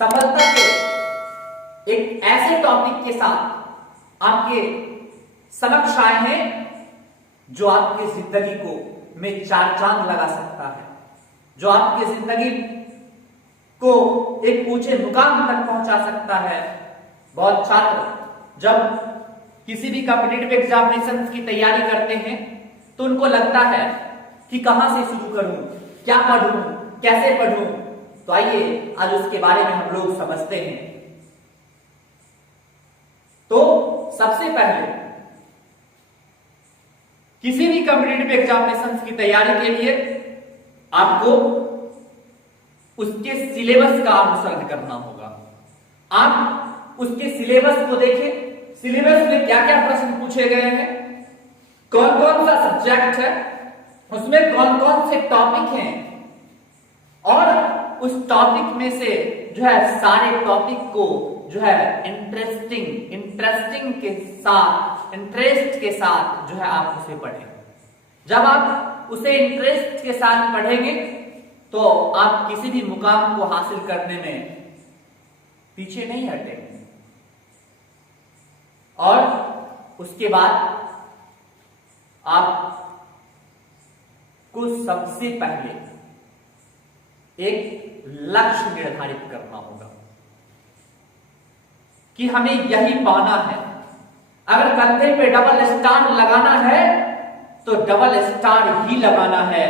सफलता के एक ऐसे टॉपिक के साथ आपके समक्ष आए हैं जो आपकी जिंदगी को में चार चांद लगा सकता है, जो आपकी जिंदगी को एक ऊंचे मुकाम तक पहुंचा सकता है। बहुत छात्र जब किसी भी कॉम्पिटिटिव एग्जामिनेशन की तैयारी करते हैं तो उनको लगता है कि कहां से शुरू करूं, क्या पढ़ूं, कैसे पढ़ूं। तो आइए आज उसके बारे में हम लोग समझते हैं। तो सबसे पहले किसी भी कॉम्पिटिटिव एग्जामिनेशन की तैयारी के लिए आपको उसके सिलेबस का अनुसरण करना होगा। आप उसके सिलेबस को देखें, सिलेबस में क्या क्या प्रश्न पूछे गए हैं, कौन कौन सा सब्जेक्ट है, उसमें कौन कौन से टॉपिक हैं, और उस टॉपिक में से जो है सारे टॉपिक को जो है इंटरेस्टिंग के साथ, इंटरेस्ट के साथ जो है आप उसे पढ़ें। जब आप उसे इंटरेस्ट के साथ पढ़ेंगे तो आप किसी भी मुकाम को हासिल करने में पीछे नहीं हटेंगे। और उसके बाद आप को सबसे पहले एक लक्ष्य निर्धारित करना होगा कि हमें यही पाना है। अगर कंधे पे डबल स्टार लगाना है तो डबल स्टार ही लगाना है।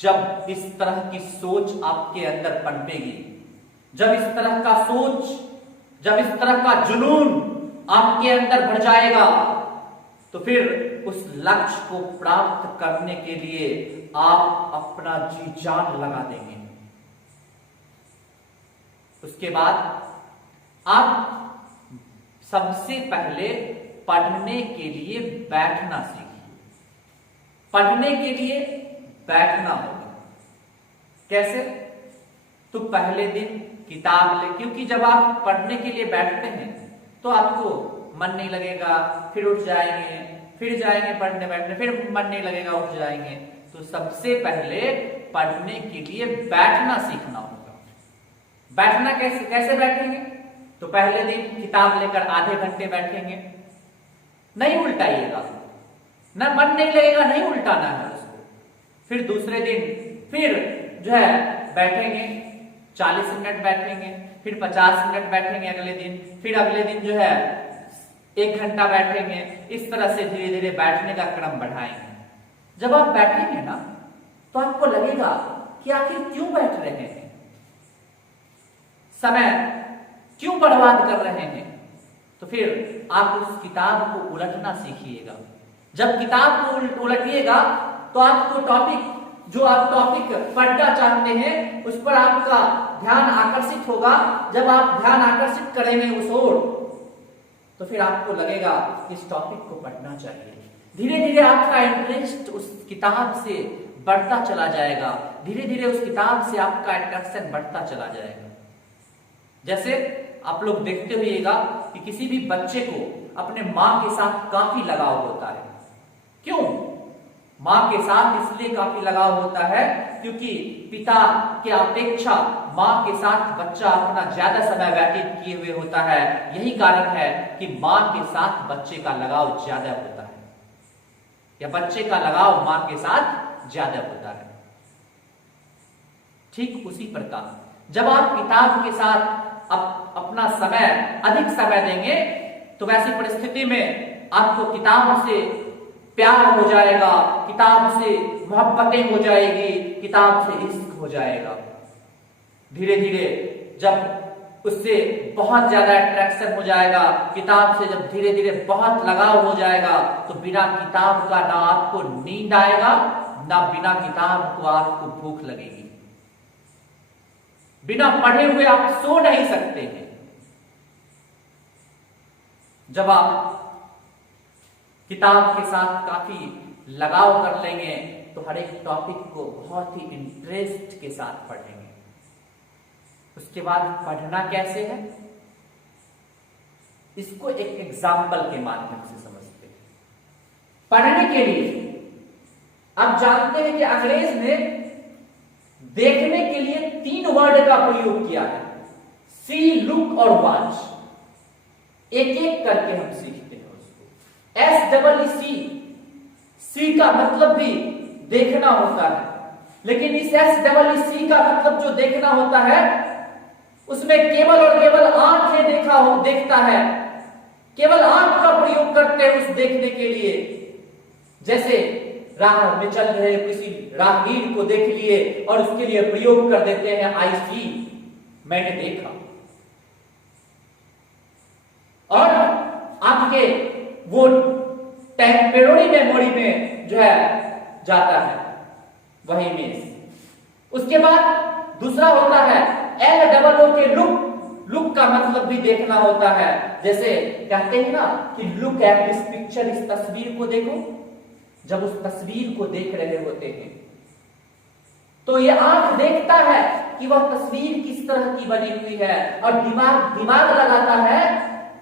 जब इस तरह की सोच आपके अंदर पनपेगी, जब इस तरह का सोच, जब इस तरह का जुनून आपके अंदर भर जाएगा तो फिर उस लक्ष्य को प्राप्त करने के लिए आप अपना जी जान लगा देंगे। उसके बाद आप सबसे पहले पढ़ने के लिए बैठना सीखिए। पढ़ने के लिए बैठना होगा। कैसे? तो पहले दिन किताब ले, क्योंकि जब आप पढ़ने के लिए बैठते हैं तो आपको मन नहीं लगेगा, फिर उठ जाएंगे, फिर जाएंगे पढ़ने बैठने, फिर मन नहीं लगेगा, उठ जाएंगे। तो सबसे पहले पढ़ने के लिए बैठना सीखना होगा। बैठना कैसे बैठेंगे? तो पहले दिन किताब लेकर आधे घंटे बैठेंगे, नहीं उल्टाइएगा, ना मन नहीं लगेगा, नहीं उल्टाना है उसको। फिर दूसरे दिन फिर जो है बैठेंगे, 40 मिनट बैठेंगे, फिर 50 मिनट बैठेंगे अगले दिन, फिर अगले दिन जो है 1 घंटा बैठेंगे। इस तरह से धीरे धीरे बैठने का क्रम बढ़ाएंगे। जब आप बैठेंगे ना तो आपको लगेगा कि आखिर क्यों बैठ रहे हैं, समय क्यों बर्बाद कर रहे हैं। तो फिर आप उस किताब को उलटना सीखिएगा। जब किताब को उलटिएगा तो आपको टॉपिक, जो आप टॉपिक पढ़ना चाहते हैं, उस पर आपका ध्यान आकर्षित होगा। जब आप ध्यान आकर्षित करेंगे उस ओर तो फिर आपको लगेगा इस टॉपिक को पढ़ना चाहिए। धीरे धीरे आपका इंटरेस्ट उस किताब से बढ़ता चला जाएगा। धीरे धीरे उस किताब से आपका अट्रैक्शन बढ़ता चला जाएगा। जैसे आप लोग देखते होइएगा कि किसी भी बच्चे को अपने मां के साथ काफी लगाव होता है। क्यों? मां के साथ इसलिए काफी लगाव होता है क्योंकि पिता के अपेक्षा मां के साथ बच्चा अपना ज्यादा समय व्यतीत किए हुए होता है। यही कारण है कि मां के साथ बच्चे का लगाव ज्यादा होता है, या बच्चे का लगाव मां के साथ ज्यादा होता है। ठीक उसी प्रकार जब आप किताब के साथ अपना समय, अधिक समय देंगे तो वैसी परिस्थिति में आपको किताब से प्यार हो जाएगा, किताब से मोहब्बतें हो जाएगी, किताब से इश्क हो जाएगा। धीरे धीरे जब उससे बहुत ज्यादा अट्रैक्शन हो जाएगा, किताब से जब धीरे धीरे बहुत लगाव हो जाएगा तो बिना किताब का ना आपको नींद आएगा, ना बिना किताब को आपको भूख लगेगी। बिना पढ़े हुए आप सो नहीं सकते हैं। जब आप किताब के साथ काफी लगाव कर लेंगे तो हर एक टॉपिक को बहुत ही इंटरेस्ट के साथ पढ़ेंगे। उसके बाद पढ़ना कैसे है, इसको एक एग्जाम्पल के माध्यम से समझते हैं। पढ़ने के लिए आप जानते हैं कि अंग्रेज ने देखने के लिए 3 वर्ड का प्रयोग किया है, सी, लुक और वॉच। एक एक करके हम सीखते हैं उसको। SEE, सी का मतलब भी देखना होता है, लेकिन इस SEE का मतलब जो देखना होता है उसमें केवल और केवल आंखें देखता है, केवल आंख का प्रयोग करते हैं उस देखने के लिए। जैसे राह में चल रहे किसी राहगीर को देख लिए और उसके लिए प्रयोग कर देते हैं आई सी, मैंने देखा। और आपके वो टेम्पोररी मेमोरी में जो है जाता है वही में। उसके बाद दूसरा होता है LOO के लुक। लुक का मतलब भी देखना होता है। जैसे कहते हैं ना कि लुक एट दिस पिक्चर, इस तस्वीर को देखो। जब उस तस्वीर को देख रहे होते हैं तो ये आंख देखता है कि वह तस्वीर किस तरह की बनी हुई है, और दिमाग लगाता है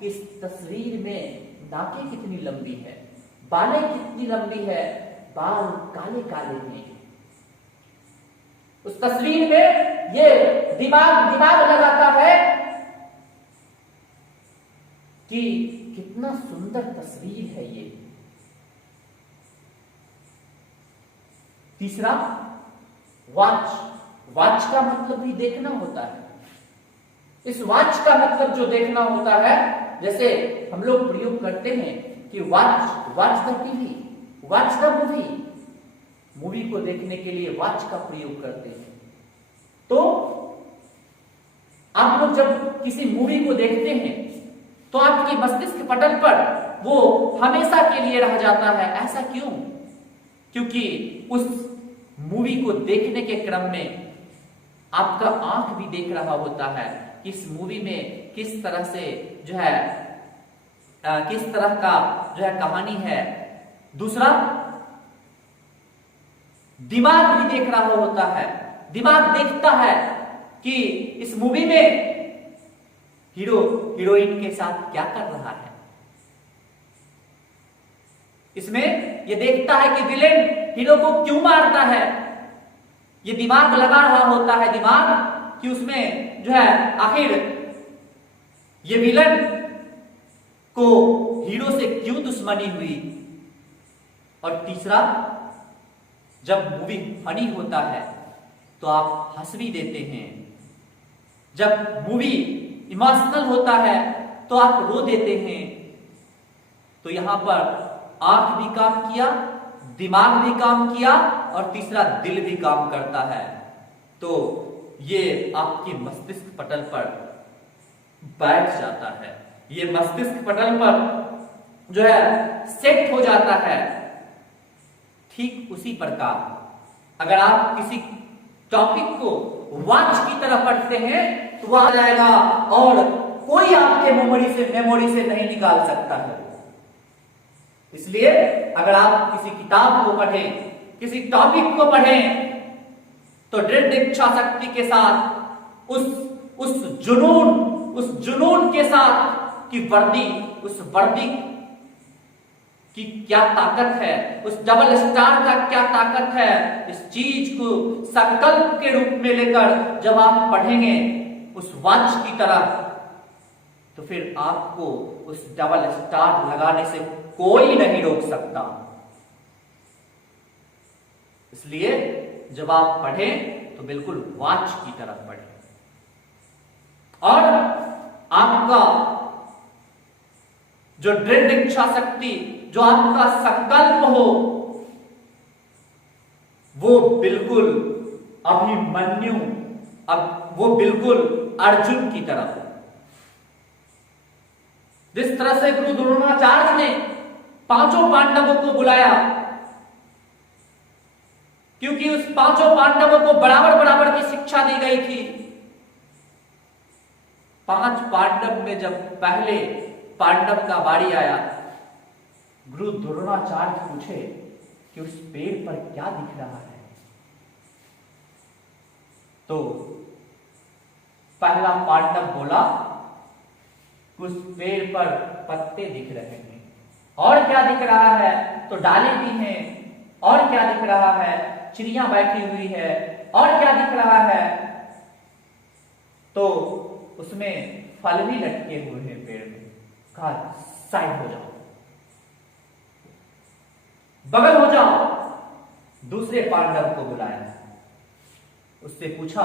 कि इस तस्वीर में नाकें कितनी लंबी है, बालें कितनी लंबी है, बाल काले काले हैं। उस तस्वीर में ये दिमाग लगाता है कि कितना सुंदर तस्वीर है ये। तीसरा वॉच। वॉच का मतलब भी देखना होता है। इस वॉच का मतलब जो देखना होता है, जैसे हम लोग प्रयोग करते हैं कि watch the TV, watch the movie. Movie को देखने के लिए वॉच का प्रयोग करते हैं। तो आप लोग जब किसी मूवी को देखते हैं तो आपके मस्तिष्क पटल पर वो हमेशा के लिए रह जाता है। ऐसा क्यों? क्योंकि उस मूवी को देखने के क्रम में आपका आंख भी देख रहा होता है कि इस मूवी में किस तरह से जो है किस तरह का जो है कहानी है। दूसरा, दिमाग भी देख रहा होता है। दिमाग देखता है कि इस मूवी में हीरो हीरोइन के साथ क्या कर रहा है। इसमें ये देखता है कि विलेन हीरो को क्यों मारता है। ये दिमाग लगा रहा होता है, दिमाग, कि उसमें जो है आखिर ये विलेन को हीरो से क्यों दुश्मनी हुई। और तीसरा, जब मूवी फनी होता है तो आप हंस भी देते हैं। जब मूवी इमोशनल होता है तो आप रो देते हैं। तो यहां पर आंख भी काम किया, दिमाग भी काम किया, और तीसरा दिल भी काम करता है। तो ये आपके मस्तिष्क पटल पर बैठ जाता है। ये मस्तिष्क पटल पर जो है सेट हो जाता है। ठीक उसी प्रकार अगर आप किसी टॉपिक को वॉच की तरह पढ़ते हैं तो वह आ जाएगा और कोई आपके मेमोरी से नहीं निकाल सकता है। इसलिए अगर आप किसी किताब को पढ़ें, किसी टॉपिक को पढ़ें, तो दृढ़ इच्छा शक्ति के साथ उस जुनून के साथ कि उस वर्दी की क्या ताकत है, उस डबल स्टार का क्या ताकत है, इस चीज को संकल्प के रूप में लेकर जब आप पढ़ेंगे उस वॉच की तरह, तो फिर आपको उस डबल स्टार लगाने से कोई नहीं रोक सकता। इसलिए जब आप पढ़ें तो बिल्कुल वॉच की तरह पढ़ें, और आपका जो दृढ़ इच्छा शक्ति, जो आपका संकल्प हो, वो बिल्कुल अभिमन्यु, अब वो बिल्कुल अर्जुन की तरह हो। जिस तरह से गुरु द्रोणाचार्य ने 5 पांडवों को बुलाया, क्योंकि उस 5 पांडवों को बराबर बराबर की शिक्षा दी गई थी। 5 पांडव में जब पहले पांडव का बारी आया, गुरु द्रोणाचार्य पूछे कि उस पेड़ पर क्या दिख रहा है। तो पहला पांडव बोला, उस पेड़ पर पत्ते दिख रहे हैं। और क्या दिख रहा है? तो डाली भी हैं। और क्या दिख रहा है? चिड़िया बैठी हुई है। और क्या दिख रहा है? उसमें फल भी लटके हुए हैं पेड़ में। कहा साइड हो जाओ, बगल हो जाओ। दूसरे पांडव को बुलाया, उससे पूछा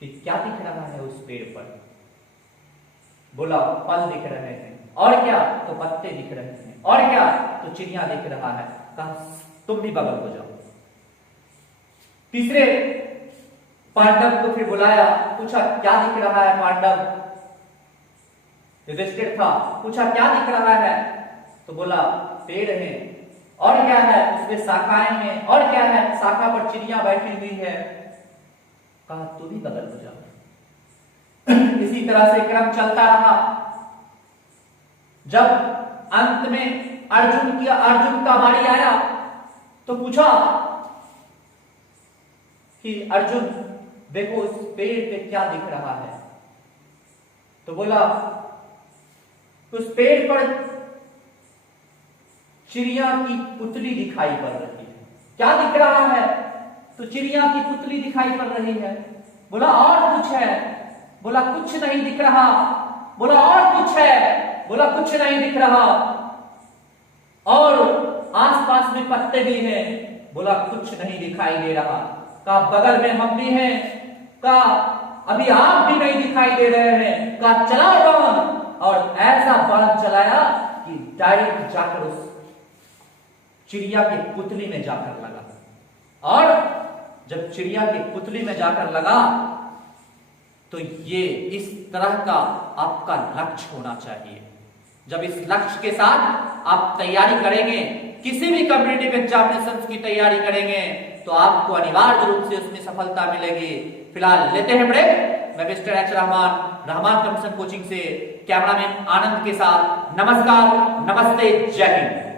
कि क्या दिख रहा है उस पेड़ पर। बोला फल दिख रहे हैं। और क्या? तो पत्ते दिख रहे हैं। और क्या? तो चिड़िया दिख रहा है। कहा तुम भी बगल हो जाओ। तीसरे पांडव को फिर बुलाया, पूछा क्या दिख रहा है पांडव? युधिष्ठिर था, पूछा क्या दिख रहा है? तो बोला पेड़ है। और क्या है? उसमें शाखाएं हैं। और क्या है? शाखा पर चिड़िया बैठी हुई है। कहा तू भी बगल हो जाओ। इसी तरह से क्रम चलता रहा। जब अंत में अर्जुन का बारी आया तो पूछा कि अर्जुन देखो उस पेड़ पे क्या दिख रहा है। तो बोला उस पेड़ पर चिड़िया की पुतली दिखाई पड़ रही है। क्या दिख रहा है? तो चिड़िया की पुतली दिखाई पड़ रही है। बोला और कुछ है? बोला कुछ नहीं दिख रहा। बोला और कुछ है? बोला कुछ नहीं दिख रहा। और आसपास में पत्ते भी हैं। बोला कुछ नहीं दिखाई दे रहा। कहा बगल में हम भी हैं। कहा अभी आप भी नहीं दिखाई दे रहे हैं। कहा चलाओ बाण। और ऐसा बाण चलाया कि डायरेक्ट जाकर उस चिड़िया की पुतली में जाकर लगा। और जब चिड़िया की पुतली में जाकर लगा तो ये इस तरह का आपका लक्ष्य होना चाहिए। जब इस लक्ष्य के साथ आप तैयारी करेंगे, किसी भी कॉम्पिटिटिव एग्जामिनेशंस की तैयारी करेंगे, तो आपको अनिवार्य रूप से उसमें सफलता मिलेगी। फिलहाल लेते हैं ब्रेक। मैं mister H Rahman competition coaching से कैमरामैन आनंद के साथ नमस्कार, नमस्ते, जय हिंद।